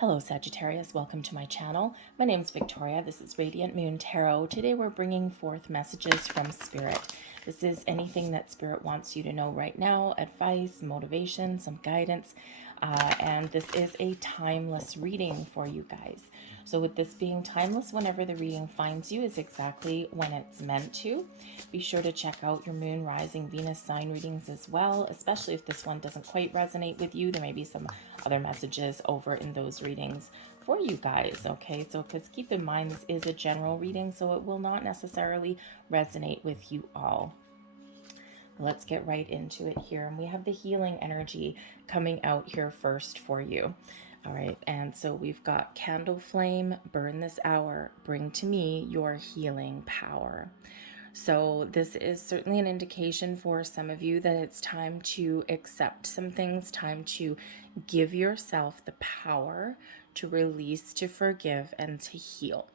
Hello Sagittarius, welcome to my channel. My name is Victoria. This is Radiant Moon Tarot. Today we're bringing forth messages from Spirit. This is anything that Spirit wants you to know right now, advice, motivation, some guidance, and this is a timeless reading for you guys. So with this being timeless, whenever the reading finds you is exactly when it's meant to. Be sure to check out your Moon, Rising, Venus sign readings as well, especially if this one doesn't quite resonate with you. There may be some other messages over in those readings for you guys, okay? So because keep in mind, this is a general reading, so it will not necessarily resonate with you all. Let's get right into it here. And we have the healing energy coming out here first for you. All right, and so we've got candle flame, burn this hour, bring to me your healing power. So this is certainly an indication for some of you that it's time to accept some things, time to give yourself the power to release, to forgive, and to heal.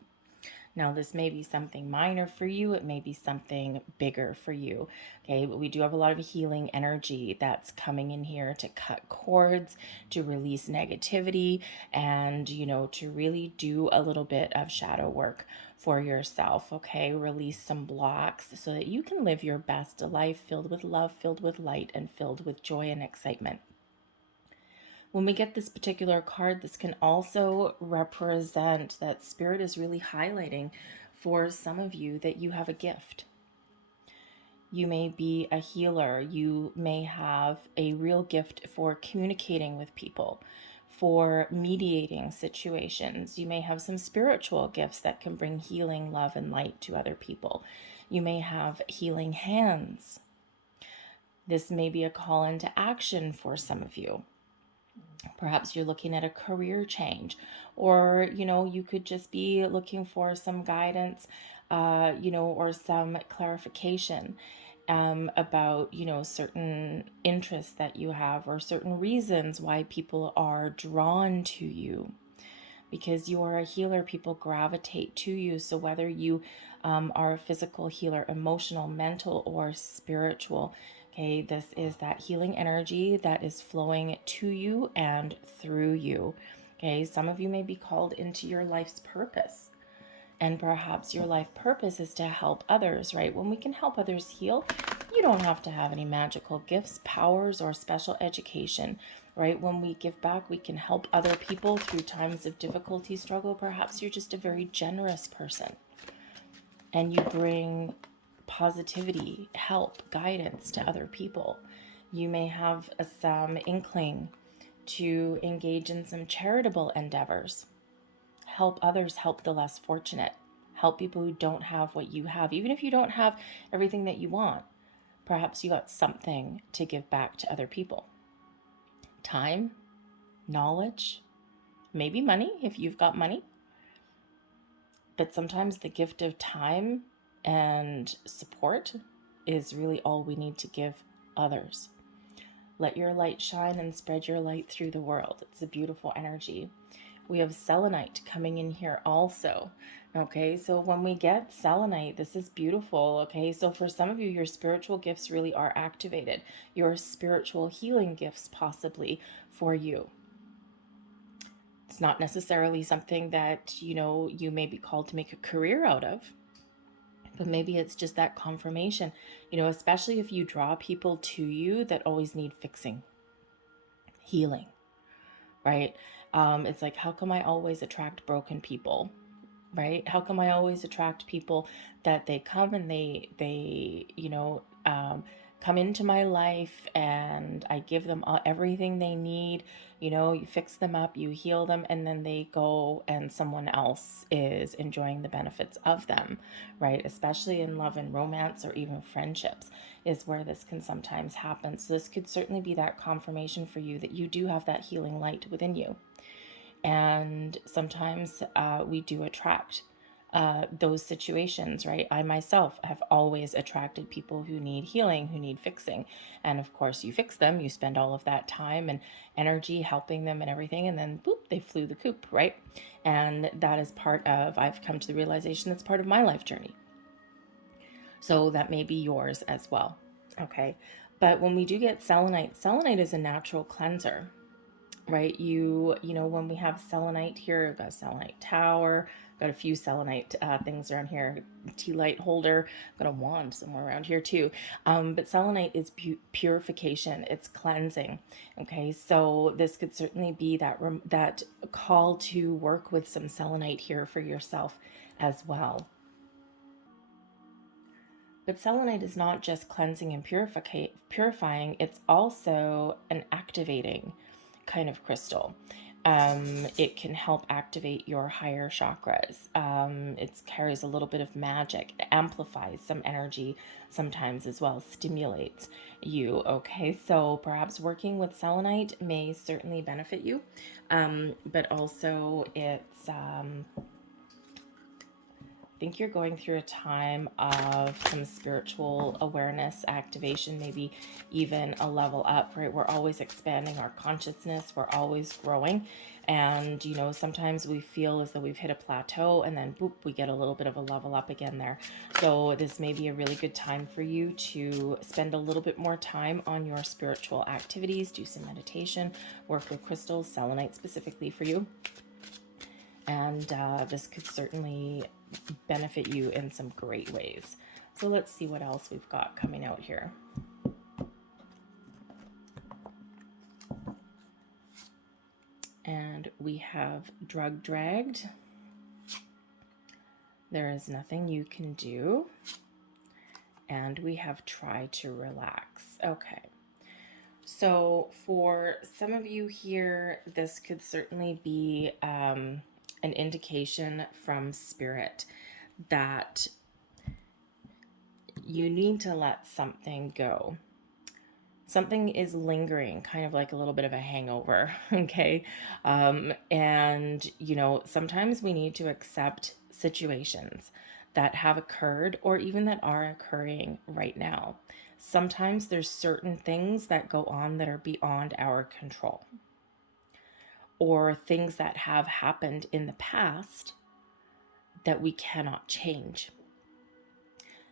Now, this may be something minor for you. It may be something bigger for you. Okay, but we do have a lot of healing energy that's coming in here to cut cords, to release negativity, and, to really do a little bit of shadow work for yourself. Okay, release some blocks so that you can live your best life filled with love, filled with light, and filled with joy and excitement. When we get this particular card, this can also represent that Spirit is really highlighting for some of you that you have a gift. You may be a healer. You may have a real gift for communicating with people, for mediating situations. You may have some spiritual gifts that can bring healing, love, and light to other people. You may have healing hands. This may be a call into action for some of you. Perhaps you're looking at a career change, or, you could just be looking for some guidance, or some clarification about, certain interests that you have or certain reasons why people are drawn to you. Because you are a healer, people gravitate to you. So whether you are a physical healer, emotional, mental, or spiritual, okay, this is that healing energy that is flowing to you and through you. Okay, some of you may be called into your life's purpose. And perhaps your life purpose is to help others, right? When we can help others heal, you don't have to have any magical gifts, powers, or special education, right? When we give back, we can help other people through times of difficulty, struggle. Perhaps you're just a very generous person and you bring positivity, help, guidance to other people. You may have some inkling to engage in some charitable endeavors. Help others, help the less fortunate. Help people who don't have what you have. Even if you don't have everything that you want, perhaps you got something to give back to other people. Time, knowledge, maybe money if you've got money. But sometimes the gift of time and support is really all we need to give others. Let your light shine and spread your light through the world. It's a beautiful energy. We have Selenite coming in here also. Okay, so when we get Selenite, this is beautiful. Okay, so for some of you, your spiritual gifts really are activated. Your spiritual healing gifts possibly for you. It's not necessarily something that, you may be called to make a career out of. But maybe it's just that confirmation, especially if you draw people to you that always need fixing, healing, right? It's like, how come I always attract broken people, right? How come I always attract people that they come and they come into my life and I give them everything they need, you fix them up, you heal them, and then they go and someone else is enjoying the benefits of them, right? Especially in love and romance or even friendships is where this can sometimes happen. So this could certainly be that confirmation for you that you do have that healing light within you. And sometimes we do attract those situations, right? I myself have always attracted people who need healing, who need fixing. And of course, you fix them, you spend all of that time and energy helping them and everything, and then boop, they flew the coop, right? And that is I've come to the realization that's part of my life journey. So that may be yours as well, okay? But when we do get selenite, selenite is a natural cleanser. right? You know, when we have selenite here, we've got a selenite tower, got a few selenite things around here, tea light holder, got a wand somewhere around here too. But selenite is purification, it's cleansing. Okay, so this could certainly be that call to work with some selenite here for yourself as well. But selenite is not just cleansing and purifying, it's also an activating kind of crystal. It can help activate your higher chakras. It carries a little bit of magic. It amplifies some energy sometimes as well, stimulates you. Okay, so perhaps working with selenite may certainly benefit you, but also I think you're going through a time of some spiritual awareness activation, maybe even a level up, right? We're always expanding our consciousness, we're always growing. And, you know, sometimes we feel as though we've hit a plateau and then boop, we get a little bit of a level up again there. So this may be a really good time for you to spend a little bit more time on your spiritual activities, do some meditation, work with crystals, selenite specifically for you. And this could certainly benefit you in some great ways. So let's see what else we've got coming out here. And we have drug dragged. There is nothing you can do. And we have try to relax. Okay. So for some of you here, this could certainly be an indication from spirit that you need to let something go. Something is lingering, kind of like a little bit of a hangover, okay? And, you know, sometimes we need to accept situations that have occurred or even that are occurring right now. Sometimes there's certain things that go on that are beyond our control, or things that have happened in the past that we cannot change.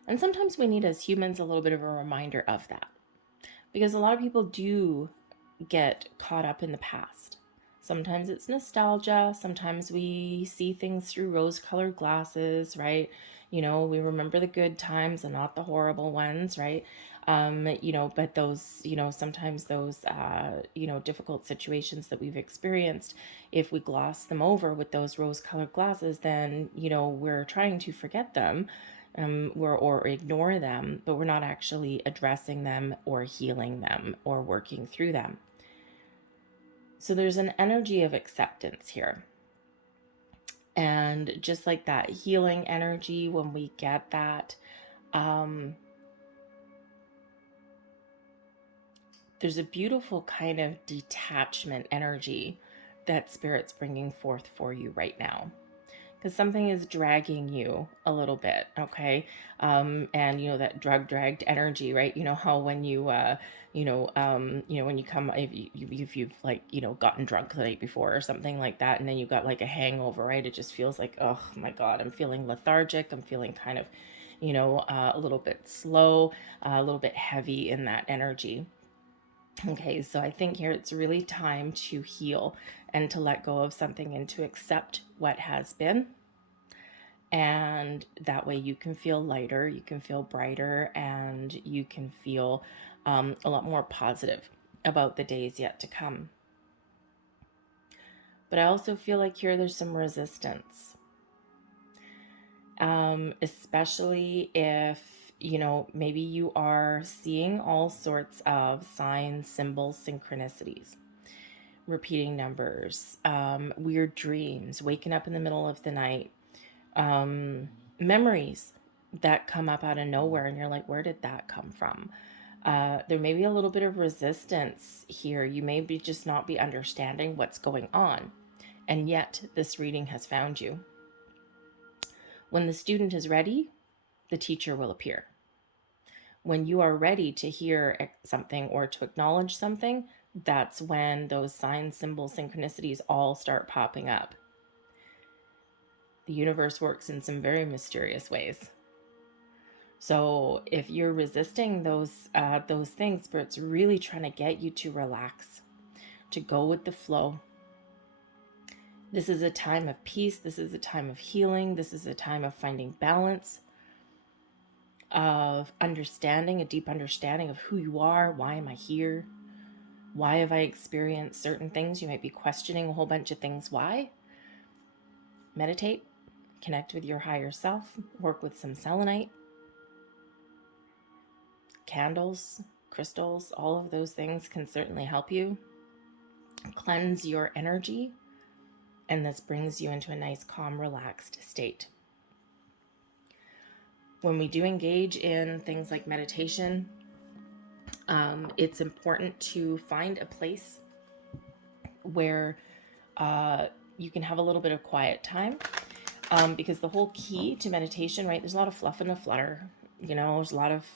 And sometimes we need, as humans, a little bit of a reminder of that. Because a lot of people do get caught up in the past. Sometimes it's nostalgia. Sometimes we see things through rose-colored glasses, right? You know, we remember the good times and not the horrible ones, right? You know, but those, you know, sometimes those, you know, difficult situations that we've experienced, if we gloss them over with those rose-colored glasses, then, you know, we're trying to forget them. Or ignore them, but we're not actually addressing them or healing them or working through them. So there's an energy of acceptance here. And just like that healing energy, when we get that, there's a beautiful kind of detachment energy that Spirit's bringing forth for you right now. Because something is dragging you a little bit, okay? And you know, that drug dragged energy, right? You know how when you when you come, if you've like, you know, gotten drunk the night before or something like that, and then you got like a hangover, right? It just feels like, oh my God, I'm feeling lethargic. I'm feeling kind of, you know, a little bit slow, a little bit heavy in that energy. Okay, so I think here it's really time to heal and to let go of something and to accept what has been. And that way you can feel lighter, you can feel brighter, and you can feel a lot more positive about the days yet to come. But I also feel like here there's some resistance, especially if, you know, maybe you are seeing all sorts of signs, symbols, synchronicities, repeating numbers, weird dreams, waking up in the middle of the night, memories that come up out of nowhere, and you're like, where did that come from? There may be a little bit of resistance here. You may be just not be understanding what's going on, and yet this reading has found you. When the student is ready, the teacher will appear. When you are ready to hear something or to acknowledge something, that's when those signs, symbols, synchronicities all start popping up. The universe works in some very mysterious ways. So if you're resisting those things, Spirit's really trying to get you to relax, to go with the flow. This is a time of peace. This is a time of healing. This is a time of finding balance, of understanding, a deep understanding of who you are. Why am I here? Why have I experienced certain things? You might be questioning a whole bunch of things. Why? Meditate, connect with your higher self, work with some selenite, candles, crystals, all of those things can certainly help you cleanse your energy. And this brings you into a nice, calm, relaxed state. When we do engage in things like meditation, it's important to find a place where you can have a little bit of quiet time, because the whole key to meditation, right, there's a lot of fluff and a flutter, there's a lot of,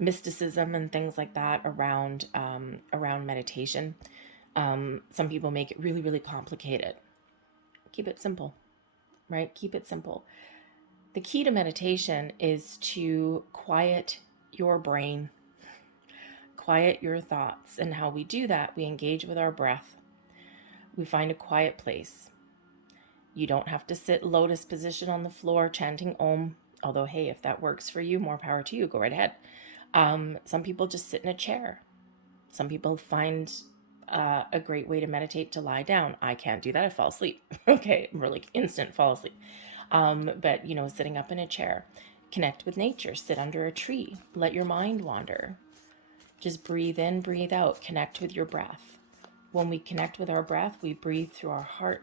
mysticism and things like that around meditation. Some people make it really, really complicated. Keep it simple, right? Keep it simple. The key to meditation is to quiet your brain, quiet your thoughts. And how we do that, we engage with our breath. We find a quiet place. You don't have to sit lotus position on the floor chanting Om, although, hey, if that works for you, more power to you, go right ahead. Some people just sit in a chair. Some people find a great way to meditate to lie down. I can't do that. I fall asleep. Okay, really instant fall asleep. But sitting up in a chair, connect with nature, sit under a tree, let your mind wander. Just breathe in, breathe out, connect with your breath. When we connect with our breath, we breathe through our heart,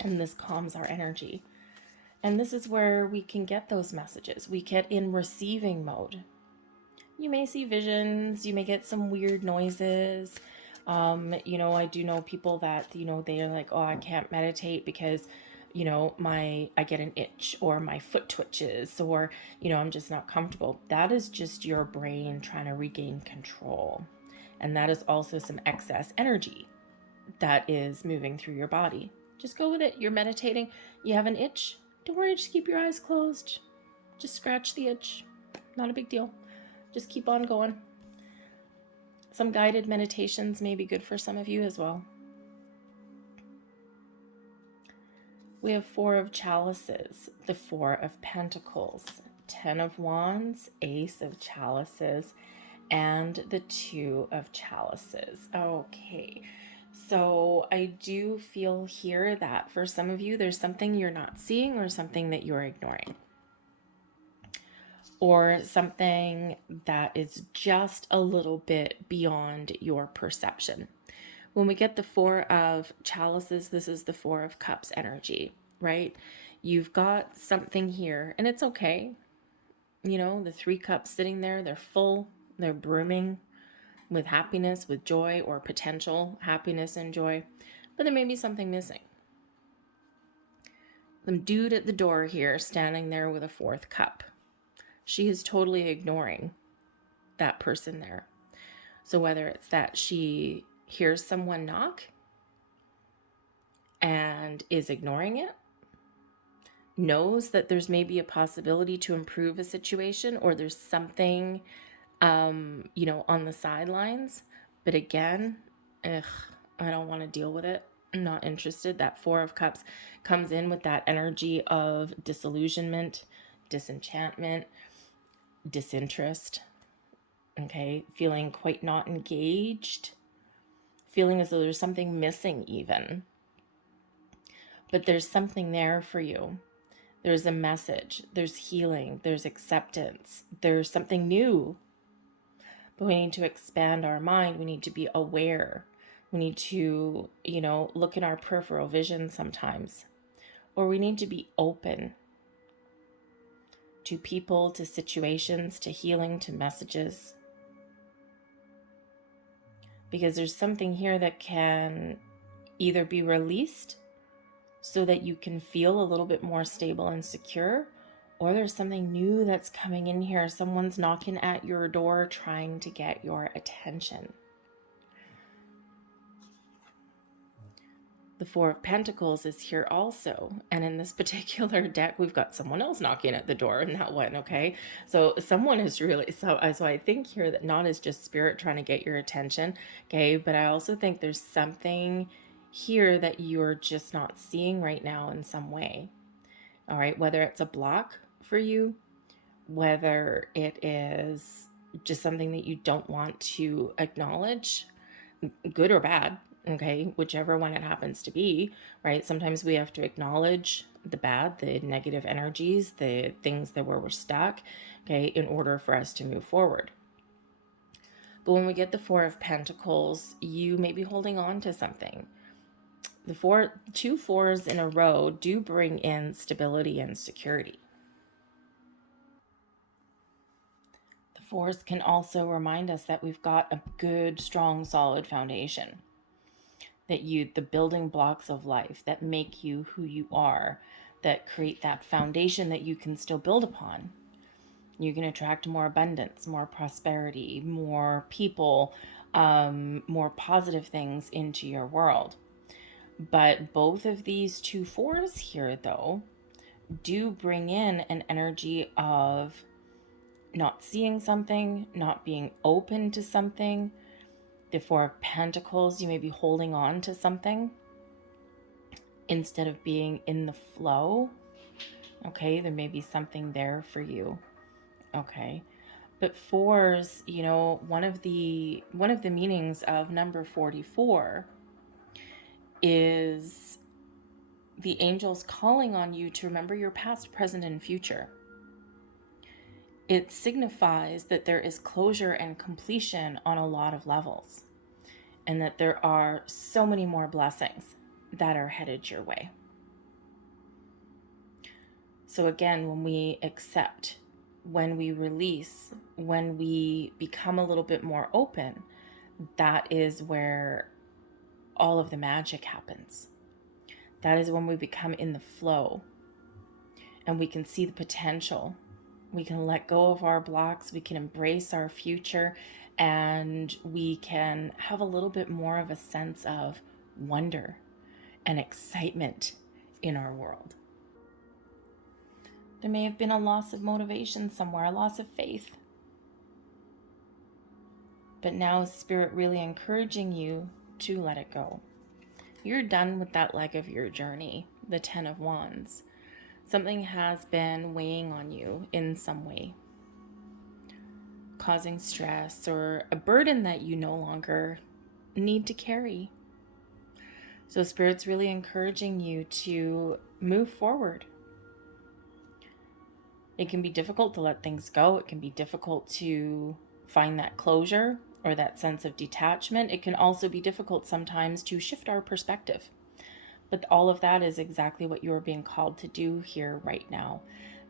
and this calms our energy. And this is where we can get those messages. We get in receiving mode. You may see visions, you may get some weird noises. I do know people that, they are like, oh, I can't meditate because, I get an itch, or my foot twitches, or, I'm just not comfortable. That is just your brain trying to regain control. And that is also some excess energy that is moving through your body. Just go with it. You're meditating. You have an itch. Don't worry. Just keep your eyes closed. Just scratch the itch. Not a big deal. Just keep on going. Some guided meditations may be good for some of you as well. We have 4 of chalices, the 4 of pentacles, 10 of wands, ace of chalices, and the 2 of chalices. Okay, so I do feel here that for some of you, there's something you're not seeing, or something that you're ignoring, or something that is just a little bit beyond your perception. When we get the 4 of chalices, this is the 4 of cups energy, right? You've got something here, and it's okay. The 3 cups sitting there, they're full, they're brimming with happiness, with joy, or potential happiness and joy, but there may be something missing. The dude at the door here, standing there with a 4th cup. She is totally ignoring that person there. So whether it's that she hears someone knock and is ignoring it, knows that there's maybe a possibility to improve a situation, or there's something, on the sidelines, but again, I don't want to deal with it. I'm not interested. That 4 of cups comes in with that energy of disillusionment, disenchantment, disinterest, okay, feeling quite not engaged, feeling as though there's something missing even. But there's something there for you. There's a message, there's healing, there's acceptance, there's something new. But we need to expand our mind. We need to be aware. We need to, look in our peripheral vision sometimes. Or we need to be open to people, to situations, to healing, to messages. Because there's something here that can either be released so that you can feel a little bit more stable and secure, or there's something new that's coming in here. Someone's knocking at your door trying to get your attention. The Four of Pentacles is here also. And in this particular deck, we've got someone else knocking at the door in that one, okay? So someone is really, so I think here that not is just spirit trying to get your attention, okay? But I also think there's something here that you're just not seeing right now in some way, all right? Whether it's a block for you, whether it is just something that you don't want to acknowledge, good or bad, okay, whichever one it happens to be, right? Sometimes we have to acknowledge the bad, the negative energies, the things that where we're stuck, okay, in order for us to move forward. But when we get the Four of Pentacles, you may be holding on to something. The two fours in a row do bring in stability and security. The fours can also remind us that we've got a good, strong, solid foundation. That the building blocks of life that make you who you are, that create that foundation that you can still build upon. You can attract more abundance, more prosperity, more people, more positive things into your world. But both of these two fours here, though, do bring in an energy of not seeing something, not being open to something. The Four of Pentacles, you may be holding on to something instead of being in the flow. Okay, there may be something there for you. Okay, but fours, you know, one of the meanings of number 44 is the angels calling on you to remember your past, present, and future. It signifies that there is closure and completion on a lot of levels, and that there are so many more blessings that are headed your way. So again, when we accept, when we release, when we become a little bit more open, that is where all of the magic happens. That is when we become in the flow and we can see the potential. We can let go of our blocks, we can embrace our future, and we can have a little bit more of a sense of wonder and excitement in our world. There may have been a loss of motivation somewhere, a loss of faith. But now is Spirit really encouraging you to let it go. You're done with that leg of your journey, the 10 of Wands. Something has been weighing on you in some way, causing stress or a burden that you no longer need to carry. So Spirit's really encouraging you to move forward. It can be difficult to let things go. It can be difficult to find that closure or that sense of detachment. It can also be difficult sometimes to shift our perspective. But all of that is exactly what you're being called to do here right now.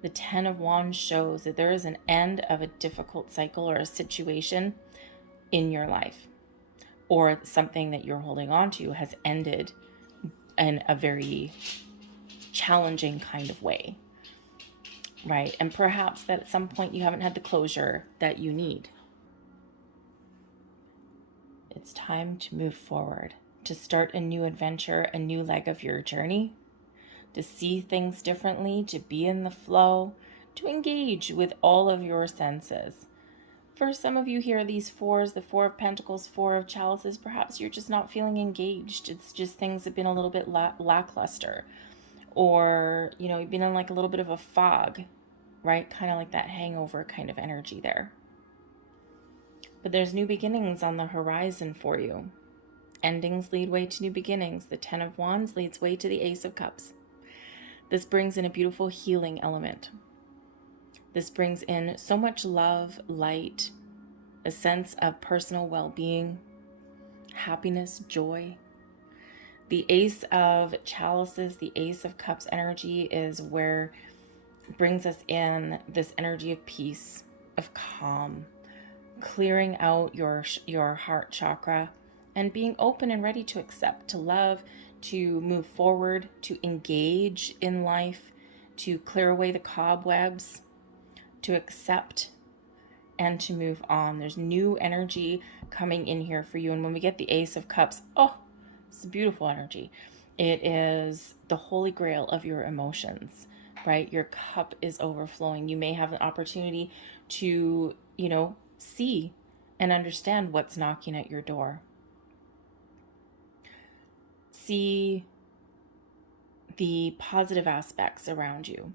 The 10 of Wands shows that there is an end of a difficult cycle or a situation in your life, or something that you're holding on to has ended in a very challenging kind of way, right? And perhaps that at some point you haven't had the closure that you need. It's time to move forward, to start a new adventure, a new leg of your journey, to see things differently, to be in the flow, to engage with all of your senses. For some of you here, these fours, the Four of Pentacles, Four of Chalices, perhaps you're just not feeling engaged. It's just things have been a little bit lackluster. Or, you know, you've been in like a little bit of a fog, right? Kind of like that hangover kind of energy there. But there's new beginnings on the horizon for you. Endings lead way to new beginnings. The 10 of Wands leads way to the Ace of Cups. This brings in a beautiful healing element. This brings in so much love, light, a sense of personal well-being, happiness, joy. The Ace of Chalices, the Ace of Cups energy is where it brings us in this energy of peace, of calm, clearing out your heart chakra and being open and ready to accept, to love, to move forward, to engage in life, to clear away the cobwebs, to accept, and to move on. There's new energy coming in here for you. And when we get the Ace of Cups, oh, it's a beautiful energy. It is the holy grail of your emotions, right? Your cup is overflowing. You may have an opportunity to, see and understand what's knocking at your door. See the positive aspects around you.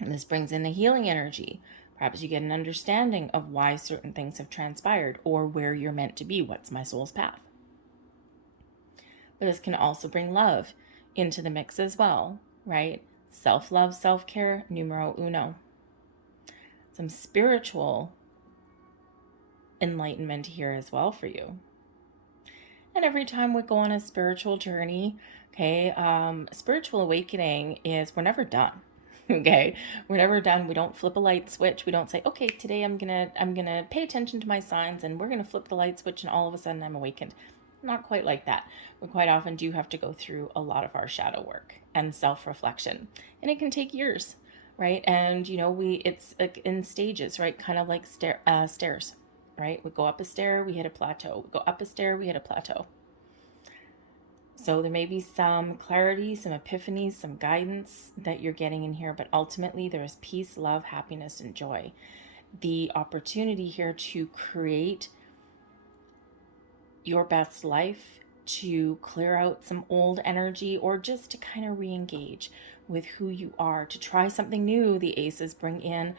And this brings in the healing energy. Perhaps you get an understanding of why certain things have transpired or where you're meant to be. What's my soul's path? But this can also bring love into the mix as well, right? Self-love, self-care, numero uno. Some spiritual enlightenment here as well for you. And every time we go on a spiritual journey, okay, spiritual awakening is we're never done. Okay, we're never done. We don't flip a light switch. We don't say, okay, today I'm gonna pay attention to my signs and we're gonna flip the light switch and all of a sudden I'm awakened. Not quite like that. We quite often do have to go through a lot of our shadow work and self-reflection, and it can take years, right? And it's like in stages, right? Kind of like stairs, right? We go up a stair, we hit a plateau. We go up a stair, we hit a plateau. So there may be some clarity, some epiphanies, some guidance that you're getting in here, but ultimately there is peace, love, happiness, and joy. The opportunity here to create your best life, to clear out some old energy, or just to kind of re-engage with who you are, to try something new. The aces bring in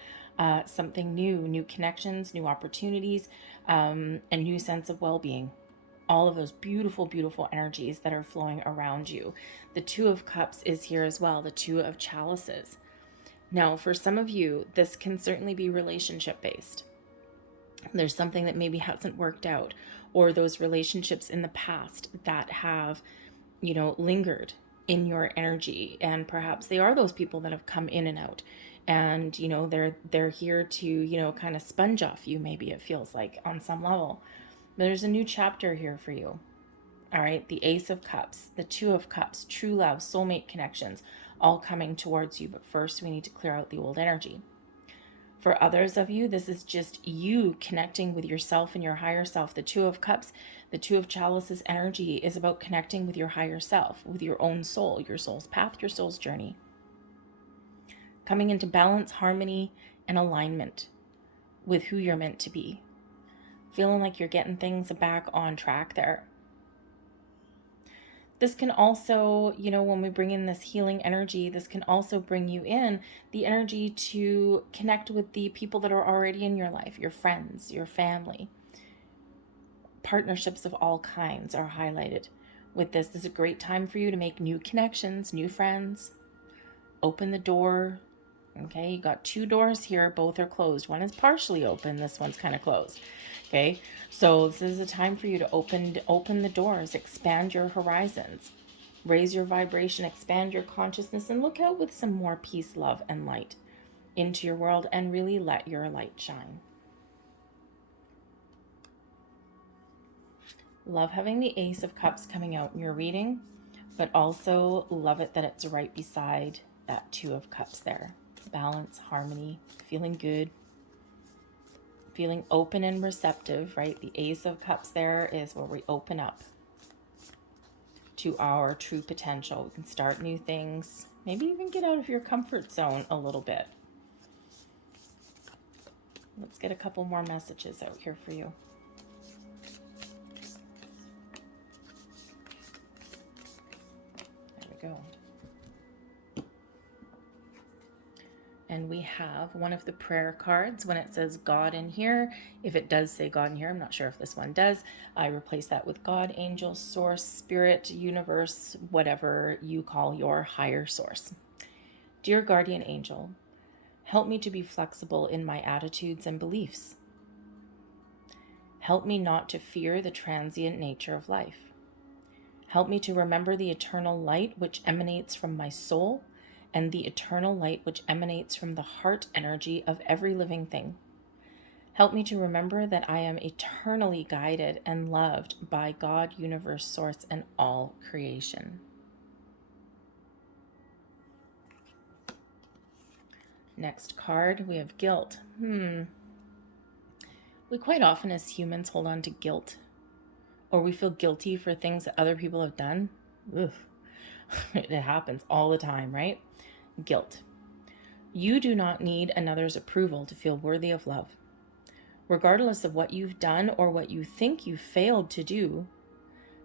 something new connections, new opportunities, a new sense of well-being. All of those beautiful, beautiful energies that are flowing around you. The Two of Cups is here as well, the Two of Chalices. Now, for some of you, this can certainly be relationship-based. There's something that maybe hasn't worked out, or those relationships in the past that have, lingered in your energy. And perhaps they are those people that have come in and out. And, they're here to, kind of sponge off you, maybe it feels like on some level. There's a new chapter here for you. All right, the Ace of Cups, the Two of Cups, true love, soulmate connections, all coming towards you. But first, we need to clear out the old energy. For others of you, this is just you connecting with yourself and your higher self. The Two of Cups, the Two of Chalices energy is about connecting with your higher self, with your own soul, your soul's path, your soul's journey. Coming into balance, harmony, and alignment with who you're meant to be. Feeling like you're getting things back on track there. This can also, when we bring in this healing energy, this can also bring you in the energy to connect with the people that are already in your life, your friends, your family. Partnerships of all kinds are highlighted with this. This is a great time for you to make new connections, new friends. Open the door. Okay, you got two doors here, both are closed. One is partially open, this one's kind of closed. Okay, so this is a time for you to open the doors, expand your horizons, raise your vibration, expand your consciousness, and look out with some more peace, love, and light into your world, and really let your light shine. Love having the Ace of Cups coming out in your reading, but also love it that it's right beside that Two of Cups there. Balance, harmony, feeling good, feeling open and receptive, right? The Ace of Cups there is where we open up to our true potential. We can start new things, maybe even get out of your comfort zone a little bit. Let's get a couple more messages out here for you. There we go. And we have one of the prayer cards. When it says God in here, if it does say God in here, I'm not sure if this one does, I replace that with God, angel, source, spirit, universe, whatever you call your higher source. Dear guardian angel, help me to be flexible in my attitudes and beliefs. Help me not to fear the transient nature of life. Help me to remember the eternal light which emanates from my soul and the eternal light which emanates from the heart energy of every living thing. Help me to remember that I am eternally guided and loved by God, universe, source, and all creation. Next card, we have guilt. We quite often as humans hold on to guilt, or we feel guilty for things that other people have done. Ugh. It happens all the time, right? Guilt. You do not need another's approval to feel worthy of love. Regardless of what you've done or what you think you failed to do,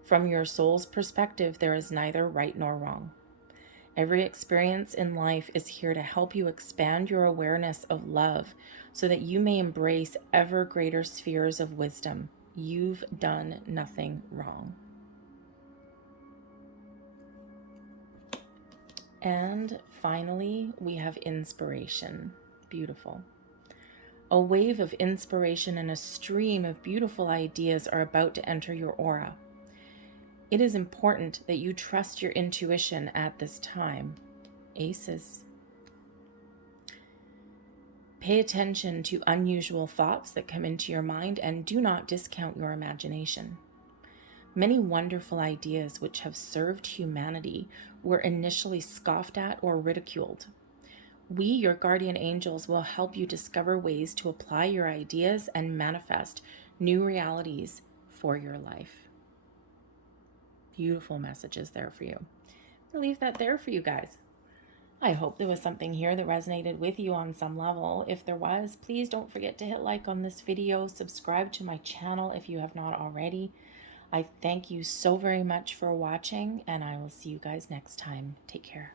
from your soul's perspective, there is neither right nor wrong. Every experience in life is here to help you expand your awareness of love so that you may embrace ever greater spheres of wisdom. You've done nothing wrong. And finally, we have inspiration. Beautiful. A wave of inspiration and a stream of beautiful ideas are about to enter your aura. It is important that you trust your intuition at this time. Aces. Pay attention to unusual thoughts that come into your mind and do not discount your imagination. Many wonderful ideas which have served humanity were initially scoffed at or ridiculed. We, your guardian angels, will help you discover ways to apply your ideas and manifest new realities for your life. Beautiful messages there for you. I'll leave that there for you guys. I hope there was something here that resonated with you on some level. If there was, please don't forget to hit like on this video, subscribe to my channel if you have not already. I thank you so very much for watching, and I will see you guys next time. Take care.